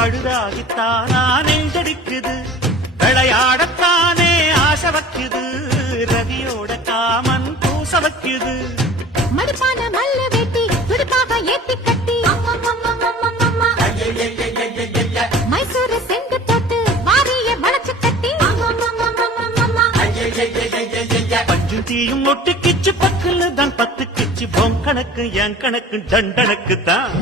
பழுதாகித்தானா நெஞ்சடிக்குது விளையாடத்தானே ஆசை வைக்குது ரவியோட காமன் பூச வைக்குது மடிப்பான மல்ல வெட்டி துடுப்பாக ஏத்தி கட்டி மைசூர செண்டு போட்டு வாரிய வளைச்சு கட்டி பஞ்சும் தீயும் ஒட்டு கிச்சு பக்குன்னு தான் 10 கிச்சு பொன் கணக்கு என் கணக்கு தண்டனுக்கு தான்